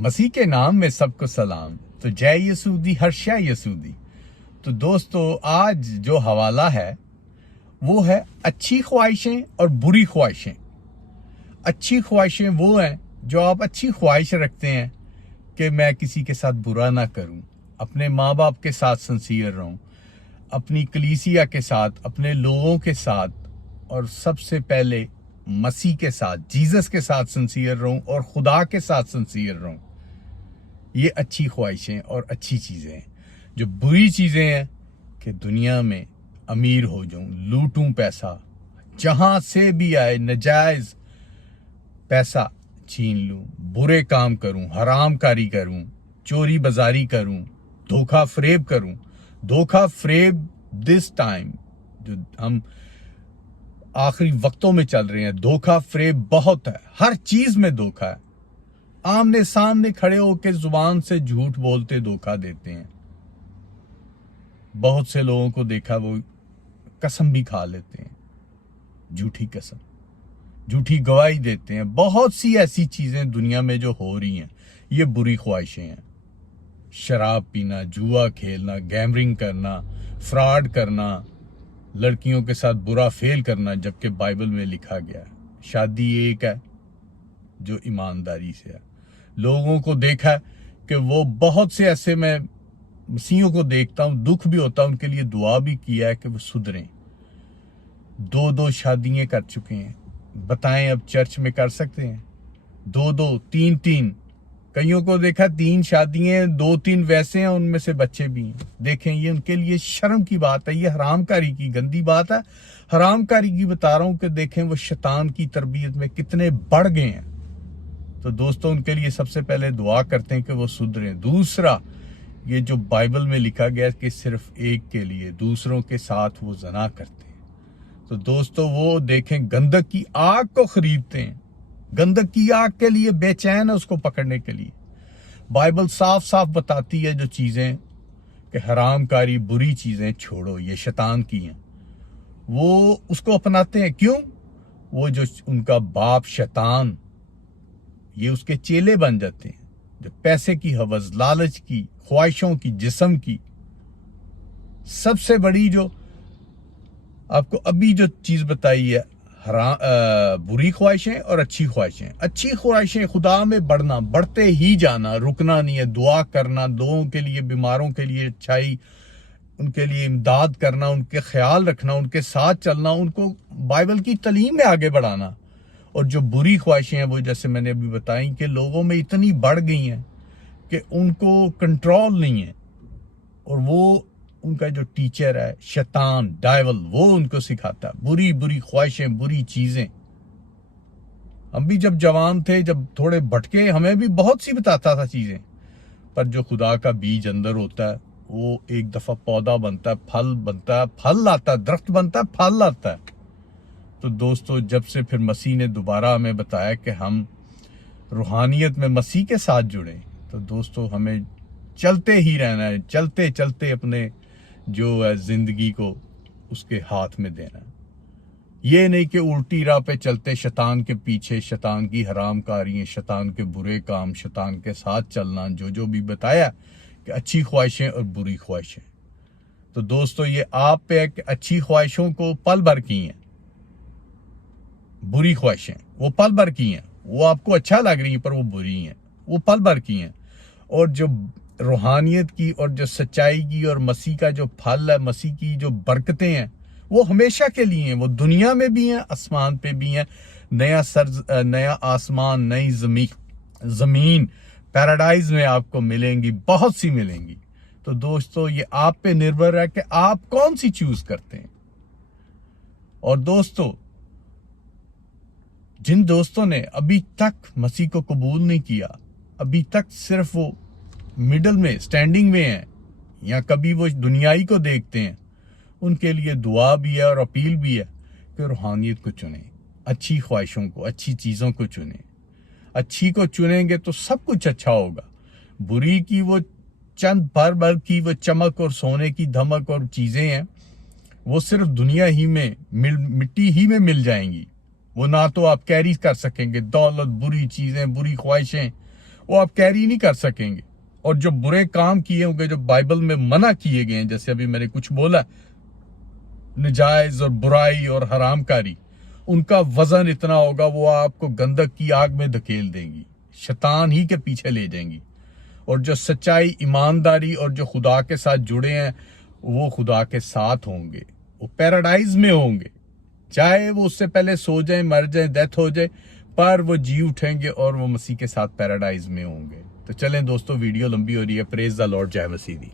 مسیح کے نام میں سب کو سلام. تو جے یسودی ہر شے یسودی. تو دوستو آج جو حوالہ ہے وہ ہے اچھی خواہشیں اور بری خواہشیں. اچھی خواہشیں وہ ہیں جو آپ اچھی خواہش رکھتے ہیں کہ میں کسی کے ساتھ برا نہ کروں، اپنے ماں باپ کے ساتھ سنسیئر رہوں، اپنی کلیسیا کے ساتھ، اپنے لوگوں کے ساتھ، اور سب سے پہلے مسیح کے ساتھ، جیزس کے ساتھ سنسیئر رہوں اور خدا کے ساتھ سنسیئر رہوں. یہ اچھی خواہشیں اور اچھی چیزیں ہیں. جو بری چیزیں ہیں کہ دنیا میں امیر ہو جاؤں، لوٹوں پیسہ، جہاں سے بھی آئے نجائز پیسہ چھین لوں، برے کام کروں، حرام کاری کروں، چوری بازاری کروں، دھوکہ فریب کروں. دھوکہ فریب دس ٹائم جو ہم آخری وقتوں میں چل رہے ہیں، دھوکہ فریب بہت ہے. ہر چیز میں دھوکہ ہے. آمنے سامنے کھڑے ہو کے زبان سے جھوٹ بولتے دھوکہ دیتے ہیں. بہت سے لوگوں کو دیکھا وہ قسم بھی کھا لیتے ہیں، جھوٹی قسم، جھوٹی گواہی دیتے ہیں. بہت سی ایسی چیزیں دنیا میں جو ہو رہی ہیں، یہ بری خواہشیں ہیں. شراب پینا، جوا کھیلنا، گیمرنگ کرنا، فراڈ کرنا، لڑکیوں کے ساتھ برا فیل کرنا، جبکہ بائبل میں لکھا گیا ہے شادی ایک ہے جو ایمانداری سے ہے. لوگوں کو دیکھا کہ وہ بہت سے ایسے، میں مسیحوں کو دیکھتا ہوں، دکھ بھی ہوتا ہے، ان کے لیے دعا بھی کیا ہے کہ وہ سدھریں. دو شادیاں کر چکے ہیں. بتائیں اب چرچ میں کر سکتے ہیں؟ دو تین کئیوں کو دیکھا 3 شادیاں، 2-3 ویسے ہیں، ان میں سے بچے بھی ہیں. دیکھیں یہ ان کے لیے شرم کی بات ہے. یہ حرام کاری کی گندی بات ہے. حرام کاری کی بتا رہا ہوں کہ دیکھیں وہ شیطان کی تربیت میں کتنے بڑھ گئے ہیں. تو دوستو ان کے لیے سب سے پہلے دعا کرتے ہیں کہ وہ سدھریں. دوسرا، یہ جو بائبل میں لکھا گیا ہے کہ صرف ایک کے لیے دوسروں کے ساتھ وہ زنا کرتے ہیں. تو دوستو وہ دیکھیں گندک کی آگ کو خریدتے ہیں. گندک کی آگ کے لیے بے چین ہے اس کو پکڑنے کے لیے. بائبل صاف صاف بتاتی ہے جو چیزیں کہ حرام کاری، بری چیزیں چھوڑو، یہ شیطان کی ہیں. وہ اس کو اپناتے ہیں. کیوں؟ وہ جو ان کا باپ شیطان، یہ اس کے چیلے بن جاتے ہیں. جو پیسے کی ہوس، لالچ کی، خواہشوں کی، جسم کی. سب سے بڑی جو آپ کو ابھی جو چیز بتائی ہے، بری خواہشیں اور اچھی خواہشیں. اچھی خواہشیں خدا میں بڑھنا، بڑھتے ہی جانا، رکنا نہیں ہے. دعا کرنا، لوگوں کے لیے، بیماروں کے لیے اچھائی، ان کے لیے امداد کرنا، ان کے خیال رکھنا، ان کے ساتھ چلنا، ان کو بائبل کی تعلیم میں آگے بڑھانا. اور جو بری خواہشیں ہیں وہ جیسے میں نے ابھی بتائیں کہ لوگوں میں اتنی بڑھ گئی ہیں کہ ان کو کنٹرول نہیں ہے. اور وہ ان کا جو ٹیچر ہے شیطان، ڈائیول، وہ ان کو سکھاتا ہے بری خواہشیں، بری چیزیں. ہم بھی جب جوان تھے، جب تھوڑے بھٹکے، ہمیں بھی بہت سی بتاتا تھا چیزیں. پر جو خدا کا بیج اندر ہوتا ہے وہ ایک دفعہ پودا بنتا ہے، پھل بنتا ہے، پھل لاتا ہے، درخت بنتا ہے، پھل لاتا ہے. تو دوستو جب سے پھر مسیح نے دوبارہ ہمیں بتایا کہ ہم روحانیت میں مسیح کے ساتھ جڑیں، تو دوستو ہمیں چلتے ہی رہنا ہے. چلتے چلتے اپنے جو ہے زندگی کو اس کے ہاتھ میں دینا ہے. یہ نہیں کہ الٹی راہ پہ چلتے شیطان کے پیچھے، شیطان کی حرام کاریاں، شیطان کے برے کام، شیطان کے ساتھ چلنا. جو بھی بتایا کہ اچھی خواہشیں اور بری خواہشیں. تو دوستو یہ آپ پہ ہے کہ اچھی خواہشوں کو پل بھر کی ہیں، بری خواہشیں وہ پل بھر کی ہیں. وہ آپ کو اچھا لگ رہی ہیں پر وہ بری ہیں، وہ پل بھر کی ہیں. اور جو روحانیت کی اور جو سچائی کی اور مسیح کا جو پھل ہے، مسیح کی جو برکتیں ہیں، وہ ہمیشہ کے لیے ہیں. وہ دنیا میں بھی ہیں، آسمان پہ بھی ہیں. نیا آسمان، نئی زمین پیراڈائز میں آپ کو ملیں گی، بہت سی ملیں گی. تو دوستو یہ آپ پہ نربھر ہے کہ آپ کون سی چوز کرتے ہیں. اور دوستو جن دوستوں نے ابھی تک مسیح کو قبول نہیں کیا، ابھی تک صرف وہ مڈل میں، سٹینڈنگ میں ہیں، یا کبھی وہ دنیائی کو دیکھتے ہیں، ان کے لیے دعا بھی ہے اور اپیل بھی ہے کہ روحانیت کو چنیں، اچھی خواہشوں کو، اچھی چیزوں کو چنیں. اچھی کو چنیں گے تو سب کچھ اچھا ہوگا. بری کی وہ چند بھر کی وہ چمک اور سونے کی دھمک اور چیزیں ہیں، وہ صرف دنیا ہی میں، مٹی ہی میں مل جائیں گی. وہ نہ تو آپ کیری کر سکیں گے. دولت، بری چیزیں، بری خواہشیں، وہ آپ کیری نہیں کر سکیں گے. اور جو برے کام کیے ہوں گے جو بائبل میں منع کیے گئے ہیں، جیسے ابھی میں نے کچھ بولا، نجائز اور برائی اور حرام کاری، ان کا وزن اتنا ہوگا وہ آپ کو گندک کی آگ میں دھکیل دیں گی، شیطان ہی کے پیچھے لے جائیں گی. اور جو سچائی، ایمانداری اور جو خدا کے ساتھ جڑے ہیں وہ خدا کے ساتھ ہوں گے، وہ پیراڈائز میں ہوں گے. چاہے وہ اس سے پہلے سو جائیں، مر جائیں، ڈیتھ ہو جائے، پر وہ جی اٹھیں گے اور وہ مسیح کے ساتھ پیراڈائز میں ہوں گے. تو چلیں دوستو، ویڈیو لمبی ہو رہی ہے. پریز دا لارڈ. جے مسیح دی.